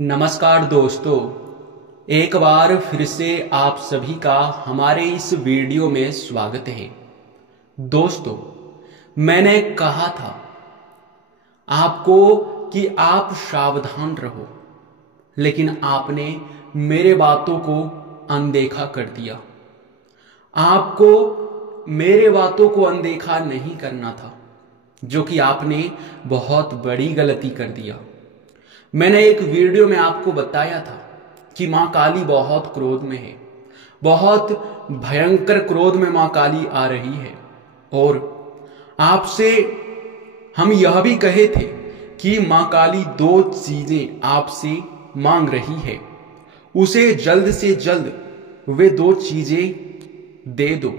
नमस्कार दोस्तों, एक बार फिर से आप सभी का हमारे इस वीडियो में स्वागत है। दोस्तों, मैंने कहा था आपको कि आप सावधान रहो, लेकिन आपने मेरे बातों को अनदेखा कर दिया। आपको मेरे बातों को अनदेखा नहीं करना था, जो कि आपने बहुत बड़ी गलती कर दिया। मैंने एक वीडियो में आपको बताया था कि मां काली बहुत क्रोध में है, बहुत भयंकर क्रोध में मां काली आ रही है। और आपसे हम यह भी कहे थे कि मां काली दो चीजें आपसे मांग रही है, उसे जल्द से जल्द वे दो चीजें दे दो।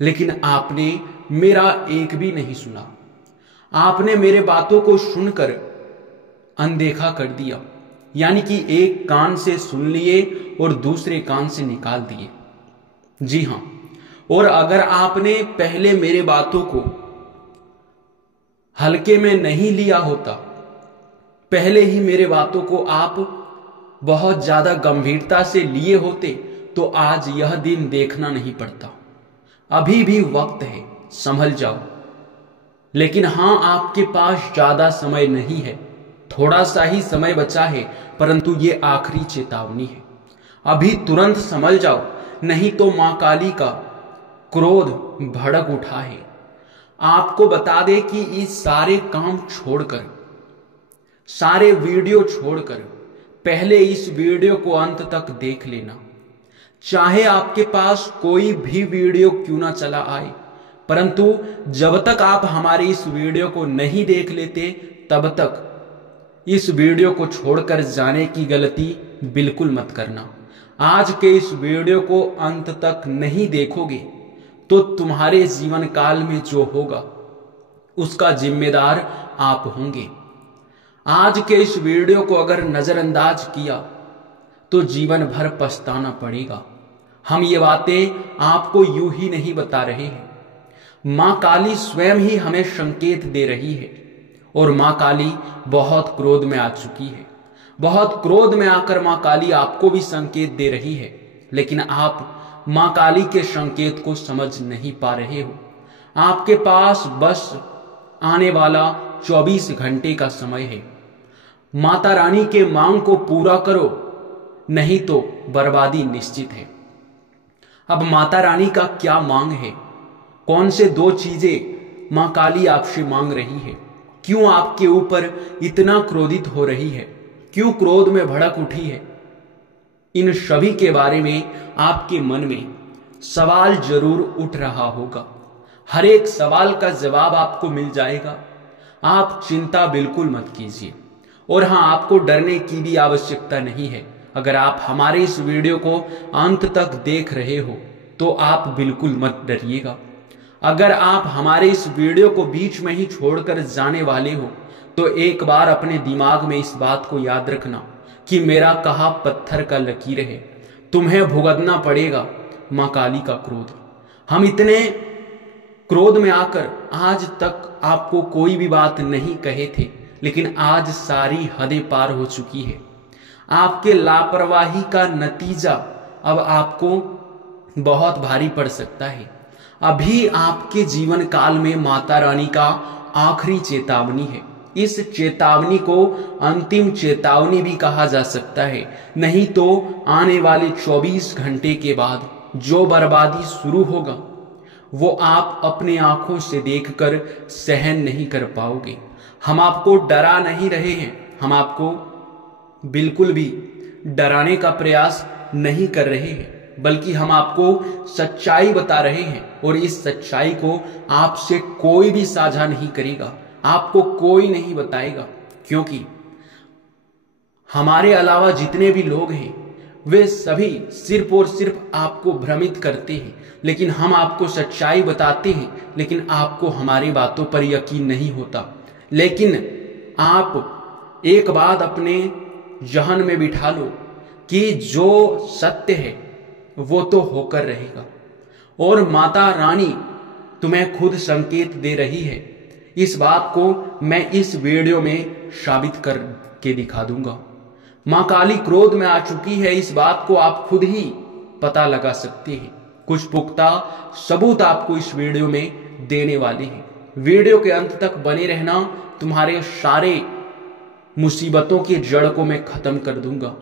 लेकिन आपने मेरा एक भी नहीं सुना। आपने मेरे बातों को सुनकर अनदेखा कर दिया, यानी कि एक कान से सुन लिए और दूसरे कान से निकाल दिए। जी हां, और अगर आपने पहले मेरे बातों को हल्के में नहीं लिया होता, पहले ही मेरे बातों को आप बहुत ज्यादा गंभीरता से लिए होते, तो आज यह दिन देखना नहीं पड़ता। अभी भी वक्त है, संभल जाओ। लेकिन हां, आपके पास ज्यादा समय नहीं है, थोड़ा सा ही समय बचा है, परंतु ये आखिरी चेतावनी है। अभी तुरंत संभल जाओ, नहीं तो मां काली का क्रोध भड़क उठा है। आपको बता दे कि इस सारे काम छोड़कर, सारे वीडियो छोड़कर पहले इस वीडियो को अंत तक देख लेना। चाहे आपके पास कोई भी वीडियो क्यों ना चला आए, परंतु जब तक आप हमारे इस वीडियो को नहीं देख लेते, तब तक इस वीडियो को छोड़कर जाने की गलती बिल्कुल मत करना। आज के इस वीडियो को अंत तक नहीं देखोगे तो तुम्हारे जीवन काल में जो होगा उसका जिम्मेदार आप होंगे। आज के इस वीडियो को अगर नजरअंदाज किया तो जीवन भर पछताना पड़ेगा। हम ये बातें आपको यूं ही नहीं बता रहे हैं। मां काली स्वयं ही हमें संकेत दे रही है, और मां काली बहुत क्रोध में आ चुकी है। बहुत क्रोध में आकर मां काली आपको भी संकेत दे रही है, लेकिन आप मां काली के संकेत को समझ नहीं पा रहे हो। आपके पास बस आने वाला 24 घंटे का समय है। माता रानी के मांग को पूरा करो, नहीं तो बर्बादी निश्चित है। अब माता रानी का क्या मांग है? कौन से दो चीजें मां काली आपसे मांग रही है? क्यों आपके ऊपर इतना क्रोधित हो रही है? क्यों क्रोध में भड़क उठी है? इन सभी के बारे में आपके मन में सवाल जरूर उठ रहा होगा। हर एक सवाल का जवाब आपको मिल जाएगा। आप चिंता बिल्कुल मत कीजिए, और हां, आपको डरने की भी आवश्यकता नहीं है। अगर आप हमारे इस वीडियो को अंत तक देख रहे हो तो आप बिल्कुल मत डरिएगा। अगर आप हमारे इस वीडियो को बीच में ही छोड़कर जाने वाले हो, तो एक बार अपने दिमाग में इस बात को याद रखना कि मेरा कहा पत्थर का लकीर है। तुम्हें भुगतना पड़ेगा मां काली का क्रोध। हम इतने क्रोध में आकर आज तक आपको कोई भी बात नहीं कहे थे, लेकिन आज सारी हदें पार हो चुकी है। आपके लापरवाही का नतीजा अब आपको बहुत भारी पड़ सकता है। अभी आपके जीवन काल में माता रानी का आखिरी चेतावनी है। इस चेतावनी को अंतिम चेतावनी भी कहा जा सकता है, नहीं तो आने वाले 24 घंटे के बाद जो बर्बादी शुरू होगा वो आप अपने आंखों से देखकर सहन नहीं कर पाओगे। हम आपको डरा नहीं रहे हैं, हम आपको बिल्कुल भी डराने का प्रयास नहीं कर रहे हैं, बल्कि हम आपको सच्चाई बता रहे हैं। और इस सच्चाई को आपसे कोई भी साझा नहीं करेगा, आपको कोई नहीं बताएगा, क्योंकि हमारे अलावा जितने भी लोग हैं वे सभी सिर्फ और सिर्फ आपको भ्रमित करते हैं। लेकिन हम आपको सच्चाई बताते हैं, लेकिन आपको हमारी बातों पर यकीन नहीं होता। लेकिन आप एक बात अपने जहन में बिठा लो कि जो सत्य है वो तो होकर रहेगा, और माता रानी तुम्हें खुद संकेत दे रही है। इस बात को मैं इस वीडियो में साबित करके दिखा दूंगा। मां काली क्रोध में आ चुकी है, इस बात को आप खुद ही पता लगा सकते हैं। कुछ पुख्ता सबूत आपको इस वीडियो में देने वाले हैं। वीडियो के अंत तक बने रहना, तुम्हारे सारे मुसीबतों की जड़ को मैं खत्म कर दूंगा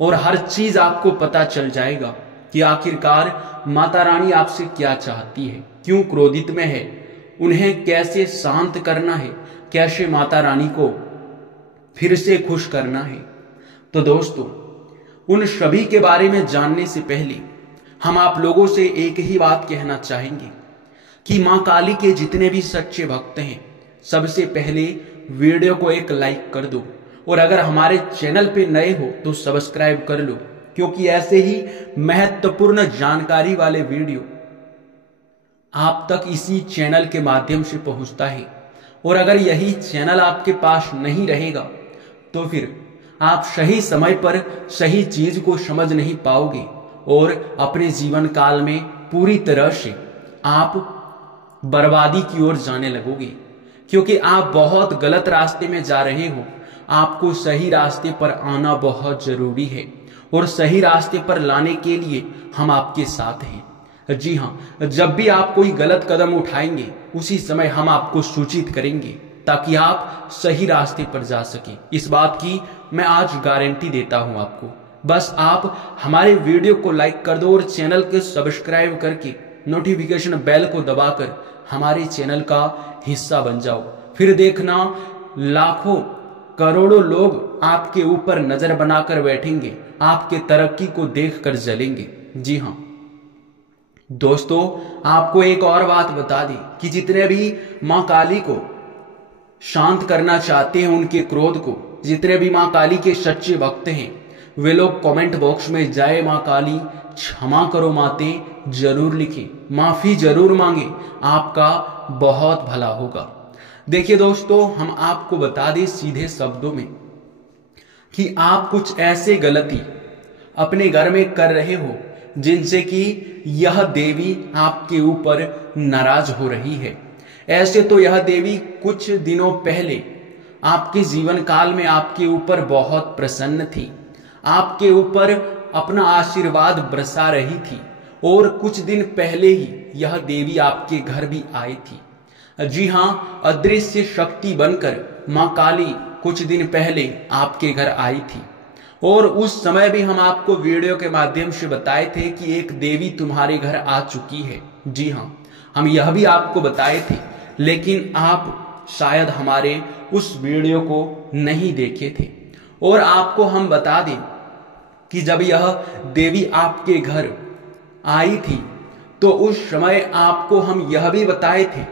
और हर चीज आपको पता चल जाएगा कि आखिरकार माता रानी आपसे क्या चाहती है, क्यों क्रोधित में है, उन्हें कैसे शांत करना है, कैसे माता रानी को फिर से खुश करना है। तो दोस्तों, उन सभी के बारे में जानने से पहले हम आप लोगों से एक ही बात कहना चाहेंगे कि मां काली के जितने भी सच्चे भक्त हैं, सबसे पहले वीडियो को एक लाइक कर दो और अगर हमारे चैनल पे नए हो तो सब्सक्राइब कर लो, क्योंकि ऐसे ही महत्वपूर्ण जानकारी वाले वीडियो आप तक इसी चैनल के माध्यम से पहुंचता है। और अगर यही चैनल आपके पास नहीं रहेगा तो फिर आप सही समय पर सही चीज को समझ नहीं पाओगे और अपने जीवन काल में पूरी तरह से आप बर्बादी की ओर जाने लगोगे, क्योंकि आप बहुत गलत रास्ते में जा रहे हो। आपको सही रास्ते पर आना बहुत जरूरी है और सही रास्ते पर लाने के लिए हम आपके साथ हैं। जी हाँ, जब भी आप कोई गलत कदम उठाएंगे उसी समय हम आपको सूचित करेंगे ताकि आप सही रास्ते पर जा सके। इस बात की मैं आज गारंटी देता हूं आपको। बस आप हमारे वीडियो को लाइक कर दो और चैनल को सब्सक्राइब करके नोटिफिकेशन बेल को दबाकर हमारे चैनल का हिस्सा बन जाओ। फिर देखना लाखों करोड़ों लोग आपके ऊपर नजर बनाकर बैठेंगे, आपके तरक्की को देखकर जलेंगे। जी हाँ दोस्तों, आपको एक और बात बता दी कि जितने भी मां काली को शांत करना चाहते हैं, उनके क्रोध को, जितने भी मां काली के सच्चे भक्त हैं, वे लोग कमेंट बॉक्स में जय मां काली, क्षमा करो माते जरूर लिखें, माफी जरूर मांगे, आपका बहुत भला होगा। देखिए दोस्तों, हम आपको बता दें सीधे शब्दों में कि आप कुछ ऐसे गलती अपने घर में कर रहे हो जिनसे कि यह देवी आपके ऊपर नाराज हो रही है। ऐसे तो यह देवी कुछ दिनों पहले आपके जीवन काल में आपके ऊपर बहुत प्रसन्न थी, आपके ऊपर अपना आशीर्वाद बरसा रही थी और कुछ दिन पहले ही यह देवी आपके घर भी आई थी। जी हाँ, अदृश्य शक्ति बनकर मां काली कुछ दिन पहले आपके घर आई थी और उस समय भी हम आपको वीडियो के माध्यम से बताए थे कि एक देवी तुम्हारे घर आ चुकी है। जी हाँ, हम यह भी आपको बताए थे, लेकिन आप शायद हमारे उस वीडियो को नहीं देखे थे। और आपको हम बता दें कि जब यह देवी आपके घर आई थी तो उस समय आपको हम यह भी बताए थे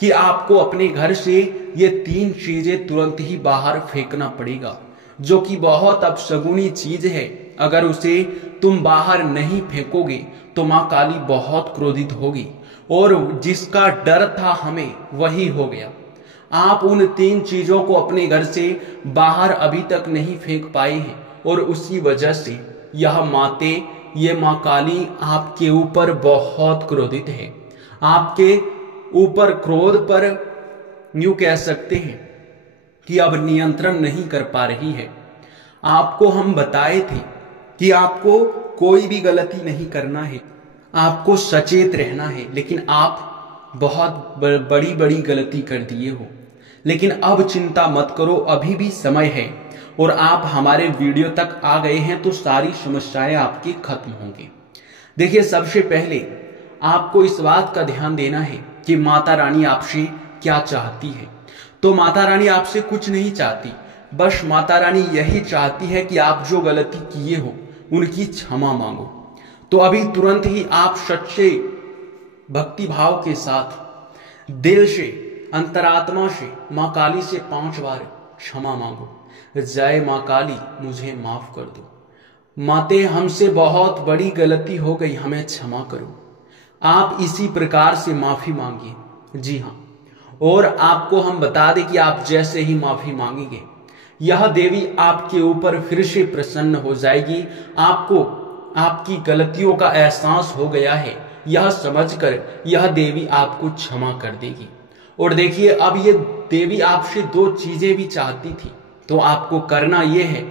कि आपको अपने घर से ये 3 चीजें तुरंत ही बाहर फेंकना पड़ेगा, जो कि बहुत अपशगुनी चीज है। अगर उसे तुम बाहर नहीं फेंकोगे तो मां काली बहुत क्रोधित होगी और जिसका डर था हमें वही हो गया। आप उन 3 चीजों को अपने घर से बाहर अभी तक नहीं फेंक पाए हैं और उसी वजह से यह माते, ये मां काली आपके ऊपर बहुत क्रोधित है। आपके ऊपर क्रोध पर यूं कह सकते हैं कि अब नियंत्रण नहीं कर पा रही है। आपको हम बताए थे कि आपको कोई भी गलती नहीं करना है, आपको सचेत रहना है, लेकिन आप बहुत बड़ी बड़ी गलती कर दिए हो। लेकिन अब चिंता मत करो, अभी भी समय है और आप हमारे वीडियो तक आ गए हैं तो सारी समस्याएं आपकी खत्म होंगी। देखिए, सबसे पहले आपको इस बात का ध्यान देना है कि माता रानी आपसे क्या चाहती है। तो माता रानी आपसे कुछ नहीं चाहती, बस माता रानी यही चाहती है कि आप जो गलती किए हो उनकी क्षमा मांगो। तो अभी तुरंत ही आप सच्चे भक्ति भाव के साथ दिल से, अंतरात्मा से मां काली से 5 बार क्षमा मांगो। जय मां काली, मुझे माफ कर दो। माते, हमसे बहुत बड़ी गलती हो गई, हमें क्षमा करो। आप इसी प्रकार से माफी मांगिए। जी हाँ, और आपको हम बता दें कि आप जैसे ही माफी मांगेंगे यह देवी आपके ऊपर फिर से प्रसन्न हो जाएगी। आपको आपकी गलतियों का एहसास हो गया है, यह समझकर यह देवी आपको क्षमा कर देगी। और देखिए, अब ये देवी आपसे 2 चीजें भी चाहती थी, तो आपको करना यह है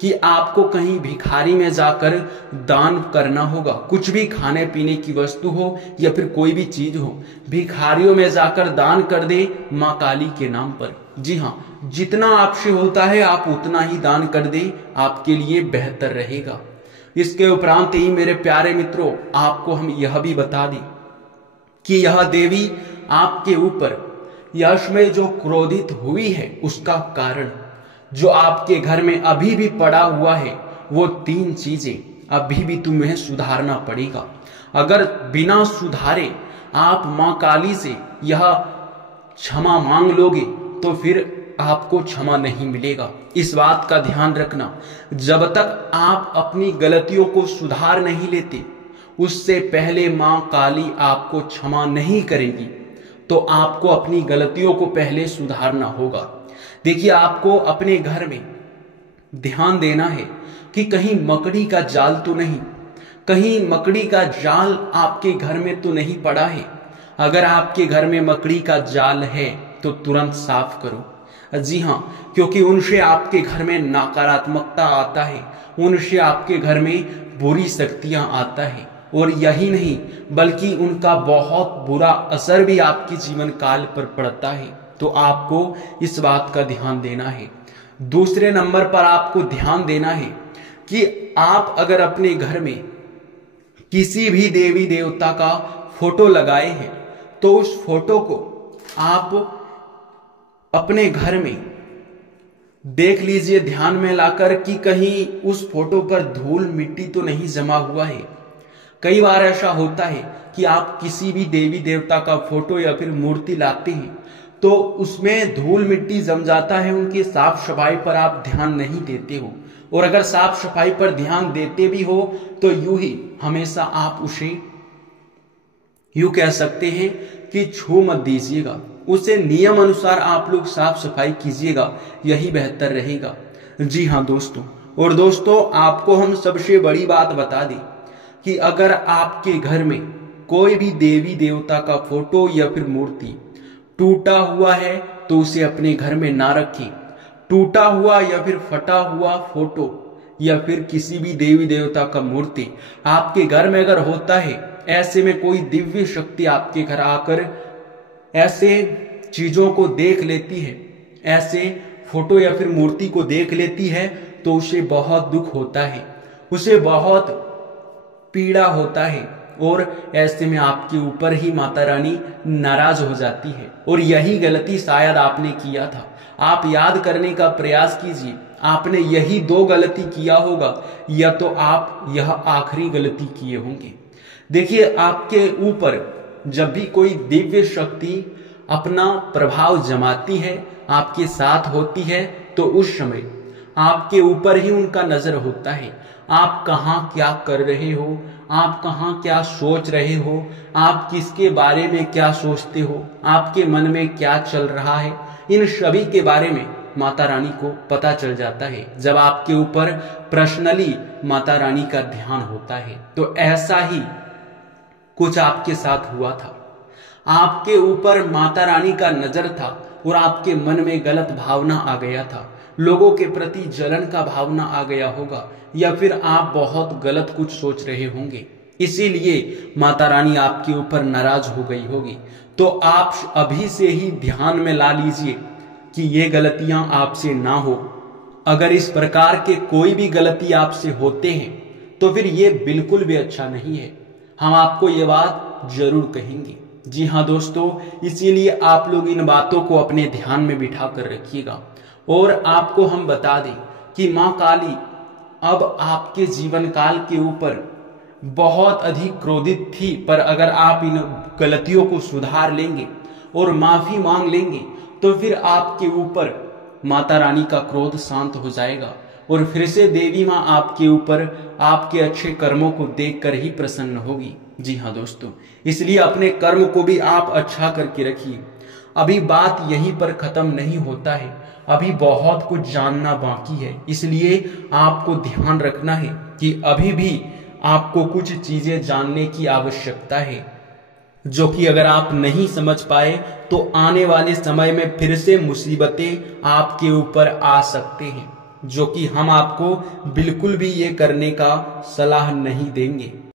कि आपको कहीं भिखारी में जाकर दान करना होगा। कुछ भी खाने पीने की वस्तु हो या फिर कोई भी चीज हो, भिखारियों में जाकर दान कर दे मां काली के नाम पर। जी हाँ, जितना आपसे होता है आप उतना ही दान कर दे, आपके लिए बेहतर रहेगा। इसके उपरांत ही मेरे प्यारे मित्रों, आपको हम यह भी बता दें कि यह देवी आपके ऊपर यश में जो क्रोधित हुई है उसका कारण जो आपके घर में अभी भी पड़ा हुआ है, वो 3 चीजें अभी भी तुम्हें सुधारना पड़ेगा। अगर बिना सुधारे आप मां काली से यह क्षमा मांग लोगे तो फिर आपको क्षमा नहीं मिलेगा। इस बात का ध्यान रखना, जब तक आप अपनी गलतियों को सुधार नहीं लेते उससे पहले मां काली आपको क्षमा नहीं करेगी। तो आपको अपनी गलतियों को पहले सुधारना होगा। देखिए, आपको अपने घर में ध्यान देना है कि कहीं मकड़ी का जाल तो नहीं, कहीं मकड़ी का जाल आपके घर में तो नहीं पड़ा है। अगर आपके घर में मकड़ी का जाल है तो तुरंत साफ करो। जी हाँ, क्योंकि उनसे आपके घर में नकारात्मकता आता है, उनसे आपके घर में बुरी शक्तियां आता है, और यही नहीं बल्कि उनका बहुत बुरा असर भी आपके जीवन काल पर पड़ता है। तो आपको इस बात का ध्यान देना है। दूसरे नंबर पर आपको ध्यान देना है कि आप अगर अपने घर में किसी भी देवी देवता का फोटो लगाए हैं तो उस फोटो को आप अपने घर में देख लीजिए ध्यान में लाकर कि कहीं उस फोटो पर धूल मिट्टी तो नहीं जमा हुआ है। कई बार ऐसा होता है कि आप किसी भी देवी देवता का फोटो या फिर मूर्ति लाते हैं तो उसमें धूल मिट्टी जम जाता है, उनकी साफ सफाई पर आप ध्यान नहीं देते हो। और अगर साफ सफाई पर ध्यान देते भी हो तो यूं ही हमेशा आप उसे यूं कह सकते हैं कि छू मत दीजिएगा, उसे नियम अनुसार आप लोग साफ सफाई कीजिएगा, यही बेहतर रहेगा। जी हाँ दोस्तों, और दोस्तों आपको हम सबसे बड़ी बात बता दें कि अगर आपके घर में कोई भी देवी देवता का फोटो या फिर मूर्ति टूटा हुआ है तो उसे अपने घर में ना रखें। टूटा हुआ या फिर फटा हुआ फोटो या फिर किसी भी देवी देवता का मूर्ति आपके घर में अगर होता है, ऐसे में कोई दिव्य शक्ति आपके घर आकर ऐसे चीजों को देख लेती है, ऐसे फोटो या फिर मूर्ति को देख लेती है, तो उसे बहुत दुख होता है, उसे बहुत पीड़ा होता है, और ऐसे में आपके ऊपर ही माता रानी नाराज हो जाती है। और यही गलती शायद आपने किया था। आप याद करने का प्रयास कीजिए, आपने यही 2 गलती किया होगा या तो आप यह आखिरी गलती किए होंगे। देखिए, आपके ऊपर जब भी कोई दिव्य शक्ति अपना प्रभाव जमाती है, आपके साथ होती है, तो उस समय आपके ऊपर ही उनका नजर होता है। आप कहाँ क्या कर रहे हो, आप कहाँ क्या सोच रहे हो, आप किसके बारे में क्या सोचते हो, आपके मन में क्या चल रहा है, इन सभी के बारे में माता रानी को पता चल जाता है जब आपके ऊपर पर्सनली माता रानी का ध्यान होता है। तो ऐसा ही कुछ आपके साथ हुआ था। आपके ऊपर माता रानी का नजर था और आपके मन में गलत भावना आ गया था, लोगों के प्रति जलन का भावना आ गया होगा, या फिर आप बहुत गलत कुछ सोच रहे होंगे, इसीलिए माता रानी आपके ऊपर नाराज हो गई होगी। तो आप अभी से ही ध्यान में ला लीजिए कि ये गलतियां आपसे ना हो। अगर इस प्रकार के कोई भी गलती आपसे होते हैं तो फिर ये बिल्कुल भी अच्छा नहीं है, हम आपको ये बात जरूर कहेंगे। जी हाँ दोस्तों, इसीलिए आप लोग इन बातों को अपने ध्यान में बिठा कर रखिएगा। और आपको हम बता दें कि मां काली अब आपके जीवन काल के ऊपर बहुत अधिक क्रोधित थी, पर अगर आप इन गलतियों को सुधार लेंगे और माफी मांग लेंगे तो फिर आपके ऊपर माता रानी का क्रोध शांत हो जाएगा और फिर से देवी मां आपके ऊपर आपके अच्छे कर्मों को देखकर ही प्रसन्न होगी। जी हाँ दोस्तों, इसलिए अपने कर्म को भी आप अच्छा करके रखिए। अभी बात यहीं पर खत्म नहीं होता है, अभी बहुत कुछ जानना बाकी है, इसलिए आपको ध्यान रखना है कि अभी भी आपको कुछ चीजें जानने की आवश्यकता है, जो कि अगर आप नहीं समझ पाए तो आने वाले समय में फिर से मुसीबतें आपके ऊपर आ सकते हैं। जो कि हम आपको बिल्कुल भी ये करने का सलाह नहीं देंगे।